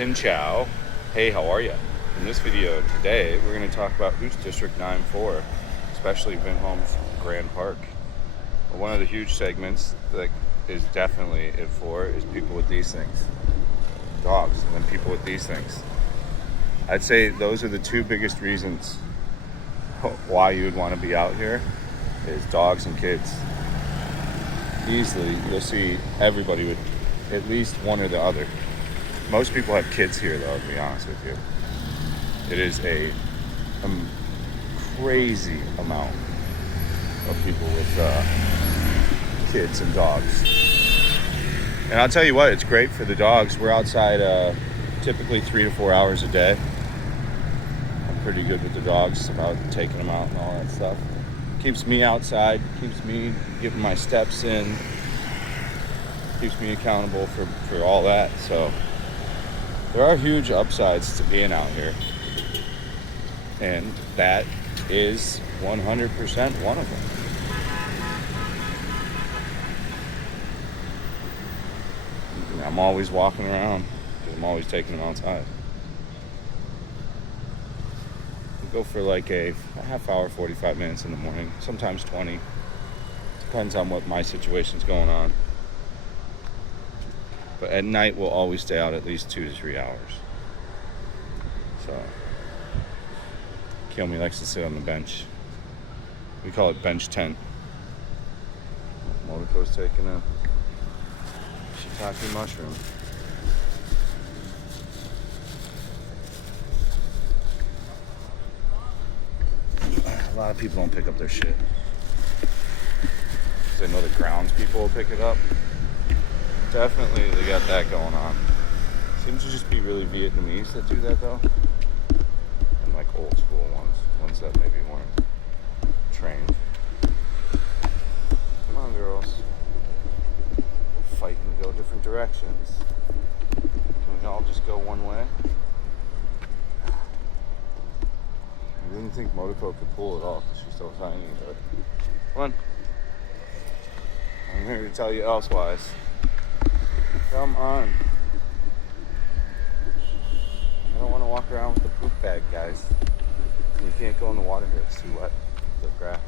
Xin Chow. Hey, how are you? In this video today, we're going to talk about Hoots District 9-4, especially Vinhomes Grand Park. One of the huge segments that is definitely it for is people with these things. Dogs, and then people with these things. I'd say those are the two biggest reasons why you would want to be out here, is dogs and kids. Easily, you'll see everybody with at least one or the other. Most people have kids here, though, to be honest with you. It is a crazy amount of people with kids and dogs. And I'll tell you what, it's great for the dogs. We're outside typically 3 to 4 hours a day. I'm pretty good with the dogs about taking them out and all that stuff. Keeps me outside, keeps me getting my steps in, keeps me accountable for all that. So there are huge upsides to being out here, and that is 100% one of them. I'm always walking around because I'm always taking them outside. We go for like a half hour, 45 minutes in the morning, sometimes 20. Depends on what my situation's going on. But at night, we'll always stay out at least 2 to 3 hours. So, Kiyomi likes to sit on the bench. We call it bench tent. Motoko's taking a shiitake mushroom. A lot of people don't pick up their shit. Because they know the grounds people will pick it up. Definitely, they got that going on. Seems to just be really Vietnamese that do that, though. And like old school ones that maybe weren't trained. Come on, girls. We'll fight and go different directions. Can we all just go one way? I didn't think Motoko could pull it off because she's so tiny, but come on. I'm here to tell you elsewise. Come on. I don't want to walk around with the poop bag, guys. You can't go in the water here. It's too wet. The grass.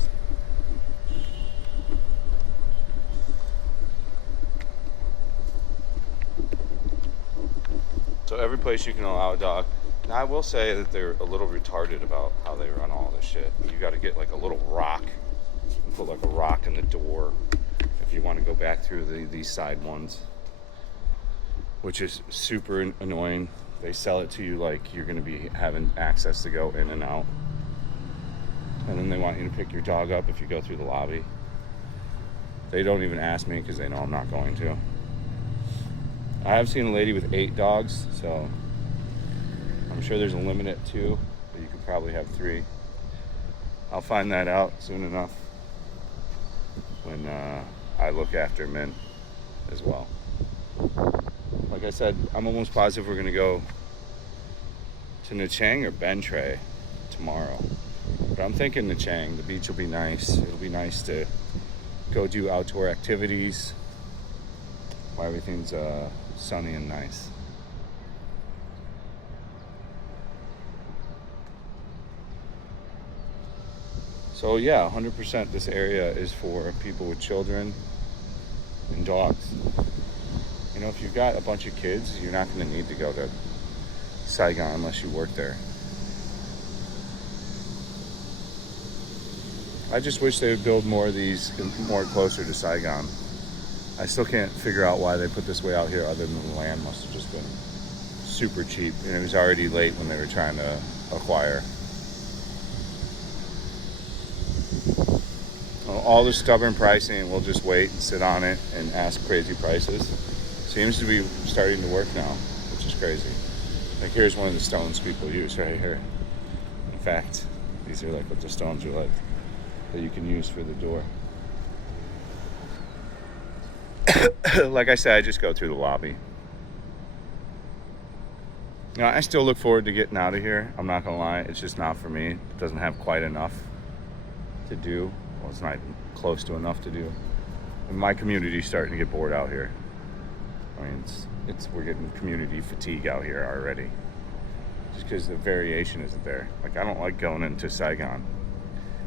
So every place you can allow a dog. Now I will say that they're a little retarded about how they run all this shit. You got to get like a little rock and put like a rock in the door if you want to go back through these side ones, which is super annoying. They sell it to you like you're going to be having access to go in and out. And then they want you to pick your dog up if you go through the lobby. They don't even ask me because they know I'm not going to. I have seen a lady with 8 dogs, so I'm sure there's a limit at 2, but you could probably have 3. I'll find that out soon enough when I look after Min as well. Like I said, I'm almost positive we're going to go to Nha Trang or Ben Tre tomorrow. But I'm thinking Nha Trang. The beach will be nice. It'll be nice to go do outdoor activities while everything's sunny and nice. So yeah, 100% this area is for people with children and dogs. You know, if you've got a bunch of kids, you're not going to need to go to Saigon unless you work there. I just wish they would build more of these more closer to Saigon. I still can't figure out why they put this way out here other than the land must have just been super cheap. And it was already late when they were trying to acquire. All the stubborn pricing, we'll just wait and sit on it and ask crazy prices. Seems to be starting to work now, which is crazy. Like here's one of the stones people use right here. In fact, these are like what the stones are like that you can use for the door. Like I said, I just go through the lobby. You know, I still look forward to getting out of here. I'm not gonna lie, it's just not for me. It doesn't have quite enough to do. Well, it's not even close to enough to do. And my community's starting to get bored out here. I mean, we're getting community fatigue out here already. Just because the variation isn't there. Like, I don't like going into Saigon.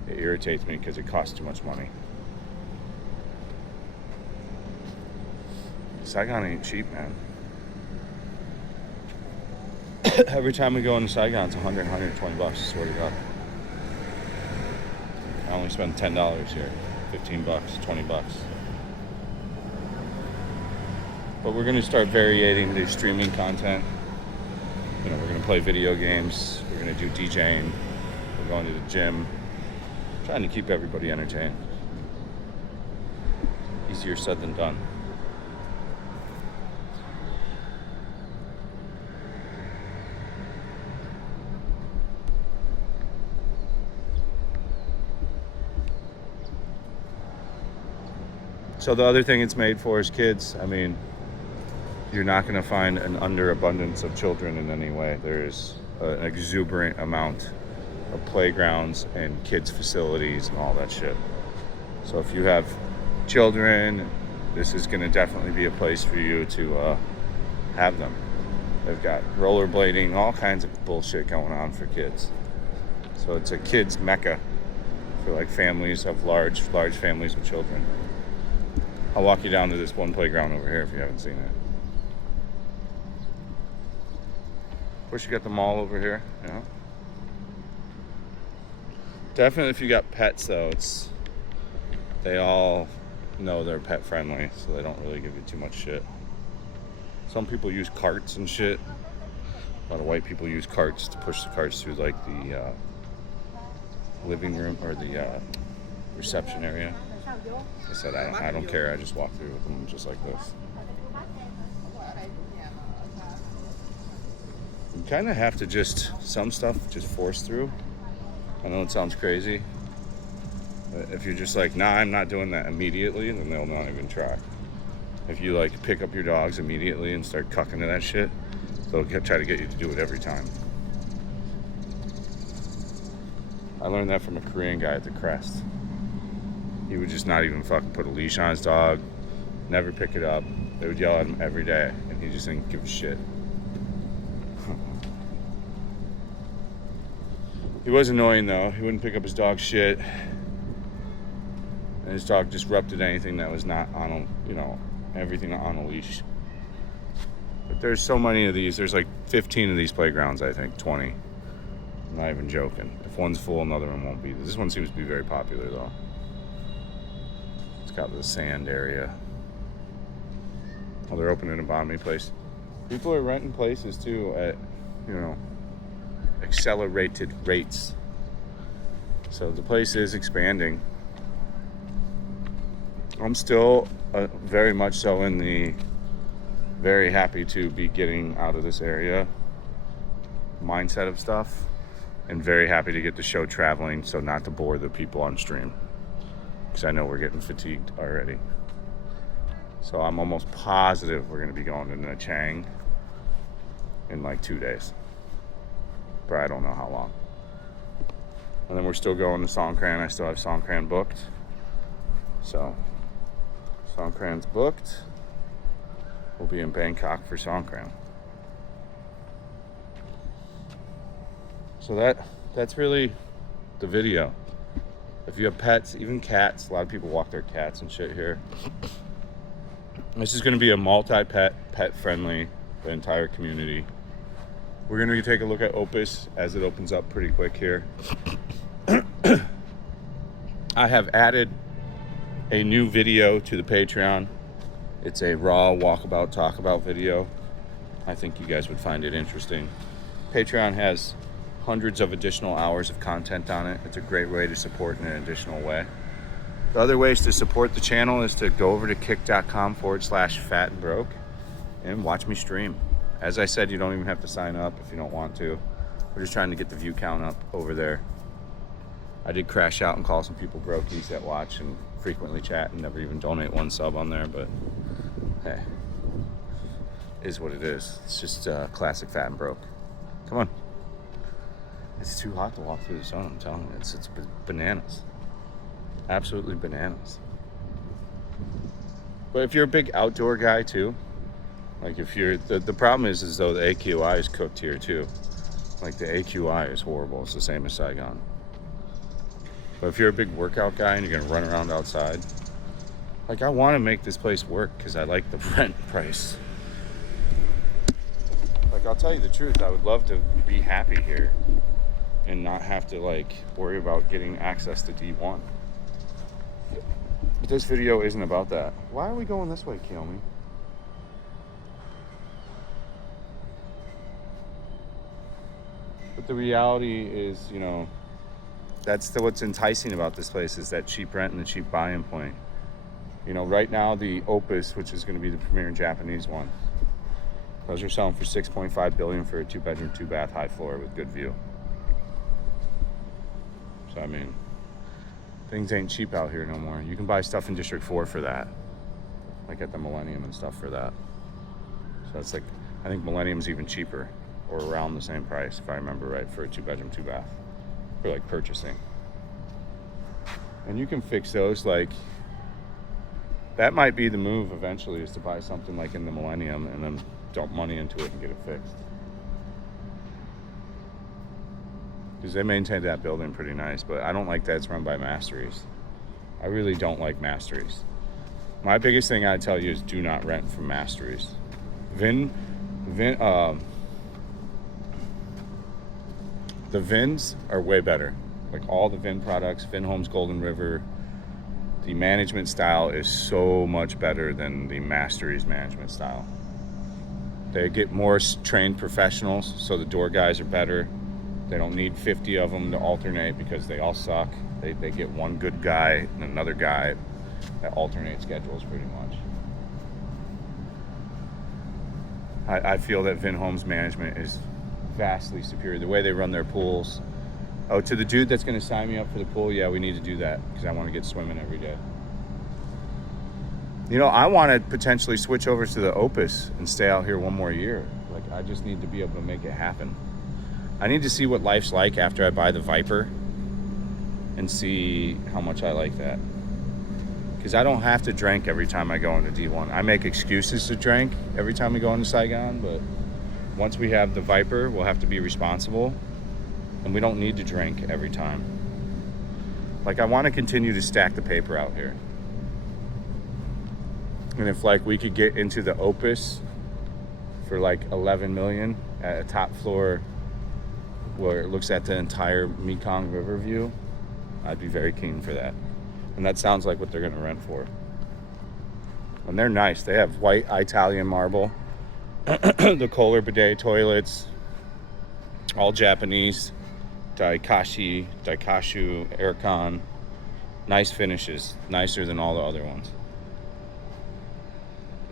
It irritates me because it costs too much money. Saigon ain't cheap, man. Every time we go into Saigon, it's 100, 120 bucks, I swear to God. I only spend $10 here. 15 bucks, 20 bucks. But we're going to start varying the streaming content. You know, we're going to play video games. We're going to do DJing. We're going to the gym. Trying to keep everybody entertained. Easier said than done. So the other thing it's made for is kids. I mean, you're not going to find an underabundance of children in any way. There's an exuberant amount of playgrounds and kids facilities and all that shit. So if you have children, this is going to definitely be a place for you to have them. They've got rollerblading, all kinds of bullshit going on for kids. So it's a kids mecca for like families of large families with children. I'll walk you down to this one playground over here if you haven't seen it. Of course, you got the mall over here, you know. Definitely if you got pets though, they all know they're pet friendly, so they don't really give you too much shit. Some people use carts and shit. A lot of white people use carts to push the carts through like the living room or the reception area. I said I don't care, I just walk through with them just like this. You kind of have to some stuff just force through. I know it sounds crazy, but if you're just like, nah, I'm not doing that immediately, then they'll not even try. If you like pick up your dogs immediately and start cucking to that shit, they'll try to get you to do it every time. I learned that from a Korean guy at the Crest. He would just not even fucking put a leash on his dog, never pick it up. They would yell at him every day, and he just didn't give a shit. He was annoying though. He wouldn't pick up his dog's shit, and his dog disrupted anything that was not on everything on a leash. But there's so many of these. There's like 15 of these playgrounds, I think, 20. I'm not even joking. If one's full, another one won't be. This one seems to be very popular though. It's got the sand area. Oh, they're opening a Bonnie place. People are renting places too at, accelerated rates. So the place is expanding. I'm still very much so in the very happy to be getting out of this area mindset of stuff, and very happy to get the show traveling so not to bore the people on stream, because I know we're getting fatigued already. So I'm almost positive we're going to be going to Nha Trang in like 2 days, but I don't know how long. And then we're still going to Songkran. I still have Songkran booked. So Songkran's booked. We'll be in Bangkok for Songkran. So that's really the video. If you have pets, even cats, a lot of people walk their cats and shit here. This is going to be a multi-pet, pet-friendly, the entire community. We're going to take a look at Opus as it opens up pretty quick here. I have added a new video to the Patreon. It's a raw walkabout, talkabout video. I think you guys would find it interesting. Patreon has hundreds of additional hours of content on it. It's a great way to support in an additional way. The other ways to support the channel is to go over to kick.com/fatandbroke and watch me stream. As I said, you don't even have to sign up if you don't want to. We're just trying to get the view count up over there. I did crash out and call some people brokies that watch and frequently chat and never even donate one sub on there, but hey, is what it is. It's just classic Fat and Broke. Come on. It's too hot to walk through the sun, I'm telling you. It's bananas. Absolutely bananas. But if you're a big outdoor guy too, Like if you're, the problem is though the AQI is cooked here too. Like the AQI is horrible. It's the same as Saigon. But if you're a big workout guy and you're gonna run around outside, like I want to make this place work because I like the rent price. Like I'll tell you the truth, I would love to be happy here and not have to like worry about getting access to D1. But this video isn't about that. Why are we going this way, Kiyomi? But the reality is, you know, that's what's enticing about this place is that cheap rent and the cheap buy-in point. You know, right now the Opus, which is going to be the premier Japanese one, those are selling for $6.5 billion for a 2-bedroom, 2-bath, high floor with good view. So I mean, things ain't cheap out here no more. You can buy stuff in District 4 for that, like at the Millennium and stuff for that. So it's like, I think Millennium's even cheaper, or around the same price, if I remember right, for a 2-bedroom, 2-bath, for like purchasing. And you can fix those, like, that might be the move eventually, is to buy something like in the Millennium and then dump money into it and get it fixed. Because they maintain that building pretty nice, but I don't like that it's run by Masteries. I really don't like Masteries. My biggest thing I tell you is do not rent from Masteries. The Vins are way better. Like all the Vin products, Vinhomes Golden River, the management style is so much better than the Masteries management style. They get more trained professionals, so the door guys are better. They don't need 50 of them to alternate because they all suck. They get one good guy and another guy that alternate schedules pretty much. I feel that Vinhomes management is vastly superior. The way they run their pools. Oh, to the dude that's going to sign me up for the pool, yeah, we need to do that because I want to get swimming every day. You know, I want to potentially switch over to the Opus and stay out here one more year. Like, I just need to be able to make it happen. I need to see what life's like after I buy the Viper and see how much I like that. Because I don't have to drink every time I go into D1. I make excuses to drink every time we go into Saigon, but once we have the Viper, we'll have to be responsible. And we don't need to drink every time. Like, I want to continue to stack the paper out here. And if like we could get into the Opus for like 11 million at a top floor where it looks at the entire Mekong River view, I'd be very keen for that. And that sounds like what they're gonna rent for. And they're nice. They have white Italian marble, the Kohler bidet toilets, all Japanese, Daikashu aircon, nice finishes, nicer than all the other ones.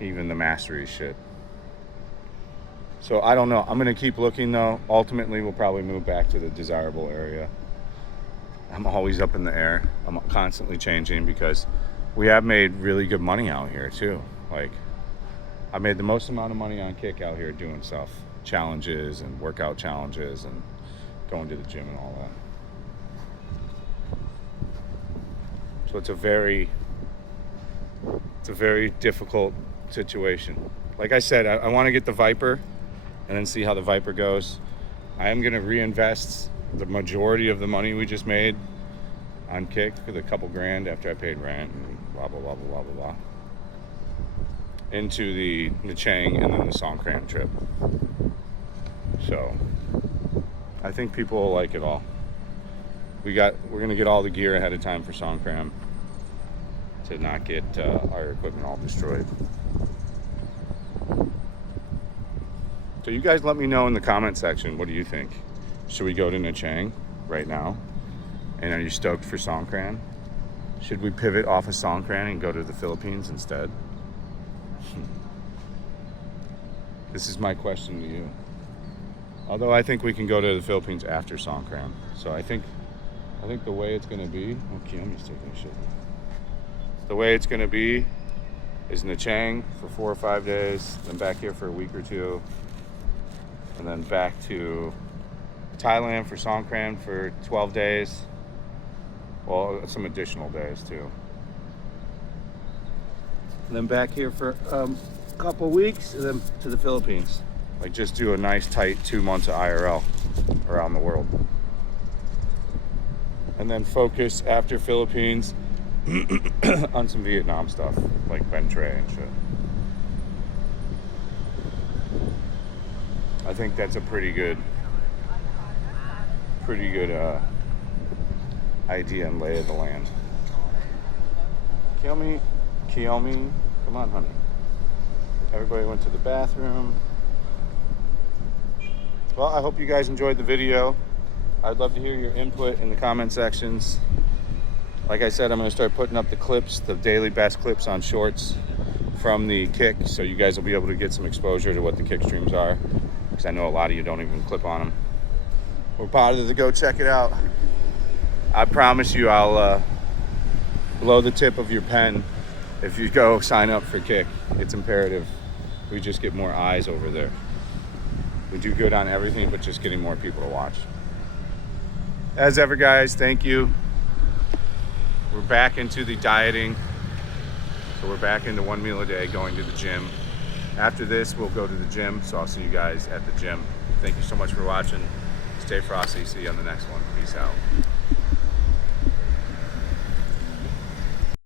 Even the Mastery shit. So I don't know. I'm gonna keep looking though. Ultimately, we'll probably move back to the desirable area. I'm always up in the air. I'm constantly changing because we have made really good money out here too. Like, I made the most amount of money on Kick out here doing stuff, challenges and workout challenges and going to the gym and all that. So it's a very difficult situation. Like I said, I want to get the Viper and then see how the Viper goes. I am going to reinvest the majority of the money we just made on Kick for the couple grand after I paid rent and blah, blah, blah, blah, blah, blah, into the Chang and then the Songkran trip. So I think people will like it all. We're going to get all the gear ahead of time for Songkran to not get our equipment all destroyed. So you guys let me know in the comment section, what do you think? Should we go to Nha Trang right now? And are you stoked for Songkran? Should we pivot off of Songkran and go to the Philippines instead? This is my question to you. Although I think we can go to the Philippines after Songkran. So I think the way it's gonna be, oh, Kiyomi's taking a shit. The way it's gonna be is Nha Trang for 4 or 5 days, then back here for a week or two, and then back to Thailand for Songkran for 12 days. Well, some additional days too. And then back here for couple weeks and then to the Philippines. Like just do a nice tight 2 months of IRL around the world. And then focus after Philippines on some Vietnam stuff, like Ben Tre and shit. I think that's a pretty good idea and lay of the land. Kiyomi, come on, honey. Everybody went to the bathroom. Well, I hope you guys enjoyed the video. I'd love to hear your input in the comment sections. Like I said, I'm going to start putting up the clips, the daily best clips on shorts from the kick, so you guys will be able to get some exposure to what the kick streams are, because I know a lot of you don't even clip on them. We're positive to go check it out. I promise you I'll blow the tip of your pen if you go sign up for kick. It's imperative we just get more eyes over there. We do good on everything, but just getting more people to watch. As ever, guys, thank you. We're back into the dieting. So we're back into 1 meal a day, going to the gym. After this, we'll go to the gym. So I'll see you guys at the gym. Thank you so much for watching. Stay frosty. See you on the next one. Peace out.